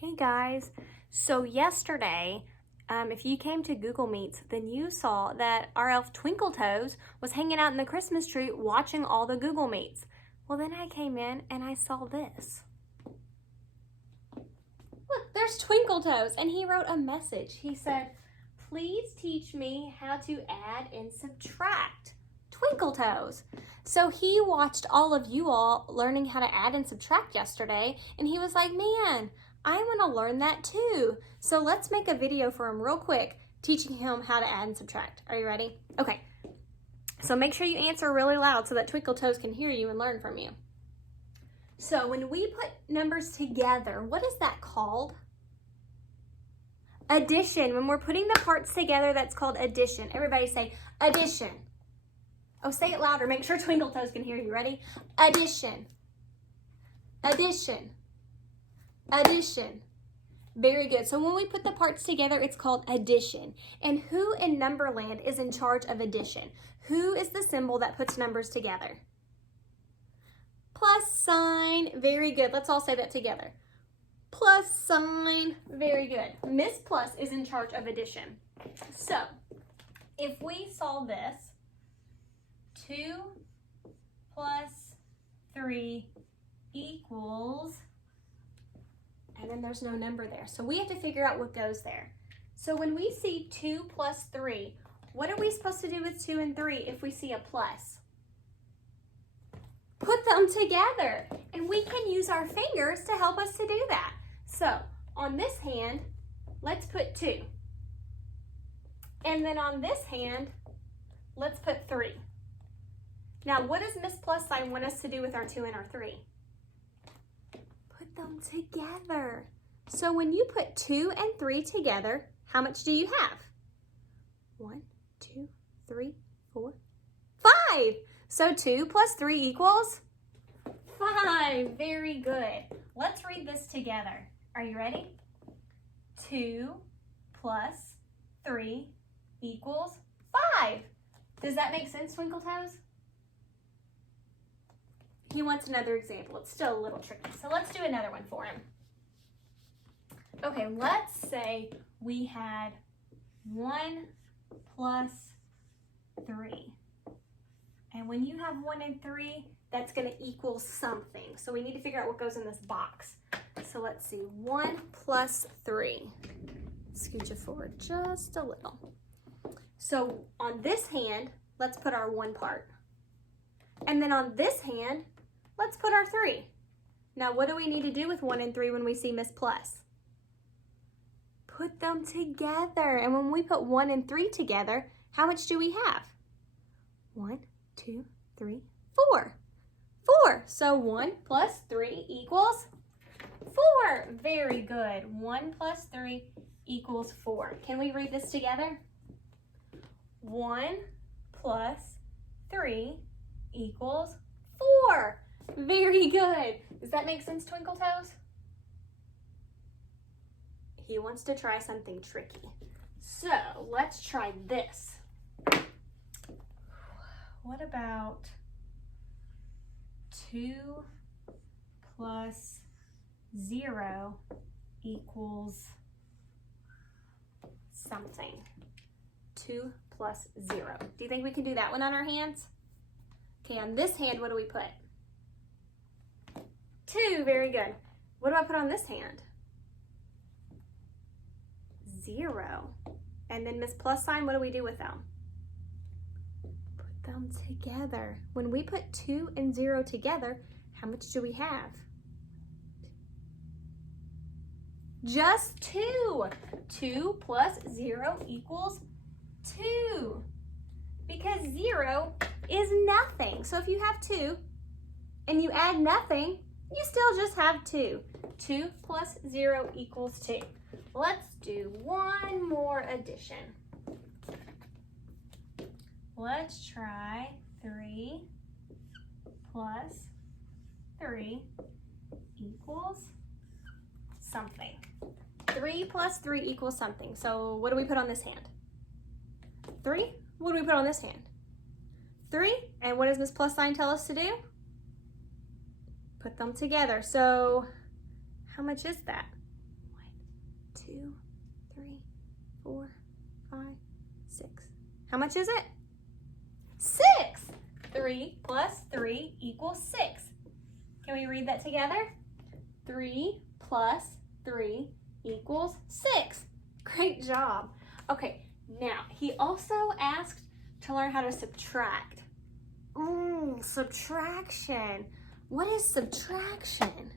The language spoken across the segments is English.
Hey guys, so yesterday, if you came to Google Meets, then you saw that our elf Twinkle Toes was hanging out in the Christmas tree watching all the Google Meets. Well, then I came in and I saw this. Look, there's Twinkle Toes, and he wrote a message. He said, "Please teach me how to add and subtract." Twinkle Toes. So he watched all of you all learning how to add and subtract yesterday, and he was like, man, I want to learn that too. So let's make a video for him real quick, teaching him how to add and subtract. Are you ready? Okay. So make sure you answer really loud so that Twinkle Toes can hear you and learn from you. So when we put numbers together, what is that called? Addition. When we're putting the parts together, that's called addition. Everybody say addition. Oh, say it louder. Make sure Twinkle Toes can hear you. Ready? Addition. Addition. Addition. Very good. So when we put the parts together, it's called addition. And who in Numberland is in charge of addition? Who is the symbol that puts numbers together? Plus sign. Very good. Let's all say that together. Plus sign. Very good. Miss Plus is in charge of addition. So if we saw this, 2 plus 3 equals, and then there's no number there. So we have to figure out what goes there. So when we see 2 plus 3, what are we supposed to do with 2 and 3 if we see a plus? Put them together. And we can use our fingers to help us to do that. So on this hand, let's put 2. And then on this hand, let's put 3. Now, what does Miss Plus Sign want us to do with our 2 and our 3? Put them together. So when you put 2 and 3 together, how much do you have? 1, 2, 3, 4, 5. So 2 plus 3 equals 5. Very good. Let's read this together. Are you ready? 2 plus 3 equals 5. Does that make sense, Twinkle Toes? He wants another example. It's still a little tricky. So let's do another one for him. Okay, let's say we had 1 plus 3. And when you have 1 and 3, that's going to equal something. So we need to figure out what goes in this box. So let's see. 1 plus 3. Scooch it forward just a little. So on this hand, let's put our 1 part. And then on this hand, let's put our 3. Now, what do we need to do with 1 and 3 when we see Miss Plus? Put them together. And when we put 1 and 3 together, how much do we have? 1, 2, 3, 4. 4. So 1 plus 3 equals 4. Very good. 1 plus 3 equals 4. Can we read this together? 1 plus 3 equals 4. Very good. Does that make sense, Twinkle Toes? He wants to try something tricky. So let's try this. What about 2 plus 0 equals something? 2 plus 0. Do you think we can do that one on our hands? Okay, on this hand, what do we put? 2, very good. What do I put on this hand? 0. And then Miss Plus Sign, what do we do with them? Put them together. When we put 2 and 0 together, how much do we have? Just 2. 2 plus 0 equals 2. Because 0 is nothing. So if you have 2 and you add nothing, you still just have 2. 2 plus 0 equals 2. Let's do one more addition. Let's try 3 plus 3 equals something. 3 plus 3 equals something. So what do we put on this hand? 3. What do we put on this hand? 3. And what does Miss Plus Sign tell us to do? Put them together. So how much is that? 2, 3, 4, 5, 6. How much is it? 6. 3 plus 3 equals 6. Can we read that together? 3 plus 3 equals 6. Great job. Okay, now he also asked to learn how to subtract. Subtraction. What is subtraction?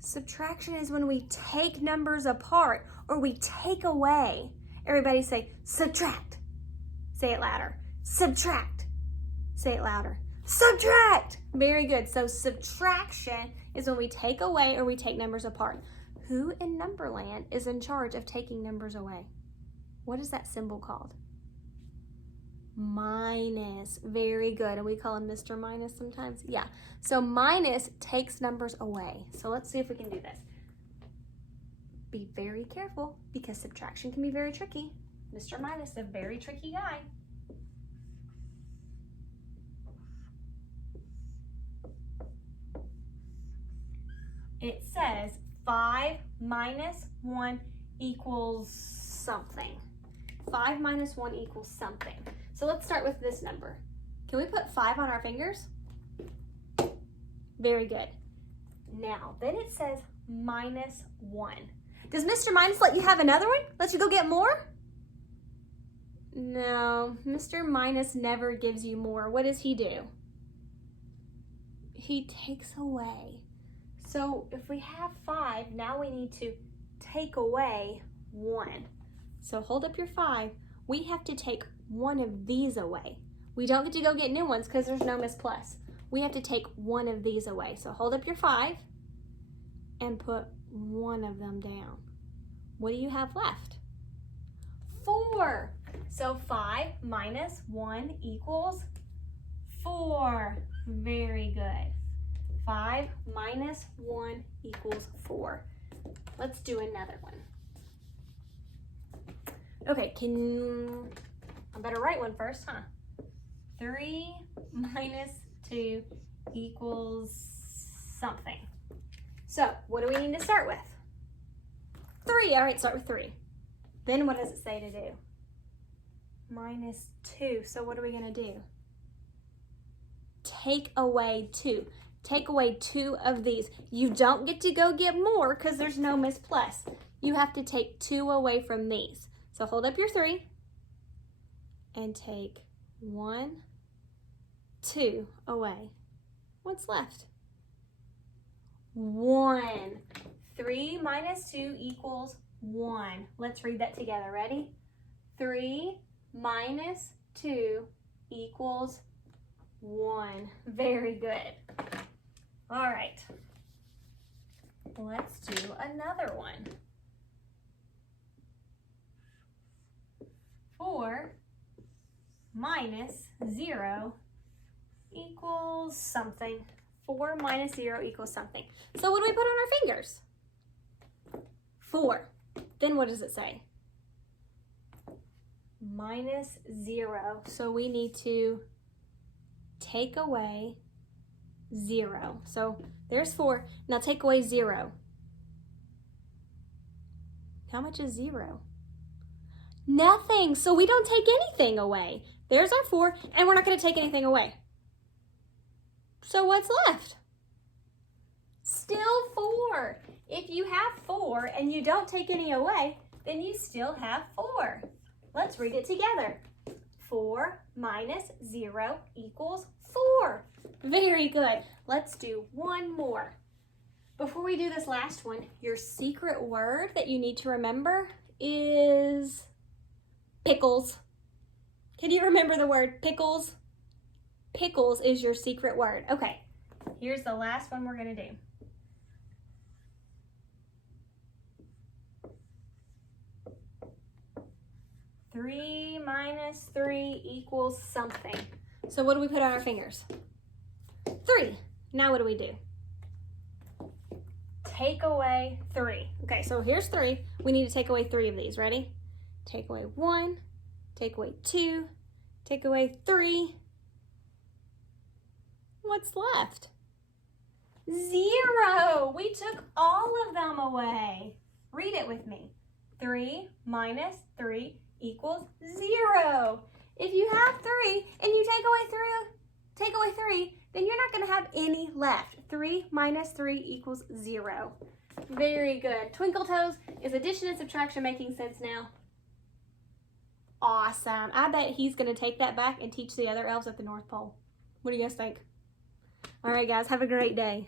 Subtraction is when we take numbers apart or we take away. Everybody say subtract. Say it louder. Subtract. Say it louder. Subtract. Very good. So subtraction is when we take away or we take numbers apart. Who in Numberland is in charge of taking numbers away? What is that symbol called? Minus. Very good. And we call him Mr. Minus sometimes. Yeah. So minus takes numbers away. So let's see if we can do this. Be very careful because subtraction can be very tricky. Mr. Minus is a very tricky guy. It says 5 minus 1 equals something. 5 minus 1 equals something. So let's start with this number. Can we put 5 on our fingers? Very good. Now, then it says minus 1. Does Mr. Minus let you have another one? Let you go get more? No, Mr. Minus never gives you more. What does he do? He takes away. So if we have 5, now we need to take away 1. So hold up your 5. We have to take one of these away. We don't get to go get new ones because there's no Miss Plus. We have to take one of these away. So hold up your 5 and put one of them down. What do you have left? 4. So 5 minus 1 equals 4. Very good. 5 minus 1 equals 4. Let's do another one. Okay, I better write one first, huh? 3 minus 2 equals something. So, what do we need to start with? 3. All right, start with 3. Then what does it say to do? Minus 2. So what are we going to do? Take away 2. Take away 2 of these. You don't get to go get more because there's no Miss Plus. You have to take 2 away from these. So hold up your 3 and take 1, 2 away. What's left? 1. 3 minus 2 equals 1. Let's read that together. Ready? 3 minus 2 equals 1. Very good. All right. Let's do another one. 4 minus 0 equals something. 4 minus 0 equals something. So what do we put on our fingers? 4. Then what does it say? Minus 0. So we need to take away 0. So there's 4. Now take away 0. How much is 0? Nothing. So we don't take anything away. There's our 4, and we're not going to take anything away. So what's left? Still 4. If you have 4 and you don't take any away, then you still have 4. Let's read it together. 4 minus 0 equals 4. Very good. Let's do one more. Before we do this last one, your secret word that you need to remember is pickles. Can you remember the word pickles? Pickles is your secret word. Okay, here's the last one we're going to do. Three minus 3 equals something. So what do we put on our fingers? 3. Now what do we do? Take away 3. Okay, so here's 3. We need to take away 3 of these. Ready? Take away 1, take away 2, take away 3. What's left? 0. We took all of them away. Read it with me. 3 minus 3 equals 0. If you have 3 and you take away 3, then you're not going to have any left. 3 minus 3 equals 0. Very good. Twinkle Toes, is addition and subtraction making sense now? Awesome. I bet he's going to take that back and teach the other elves at the North Pole. What do you guys think? All right, guys, have a great day.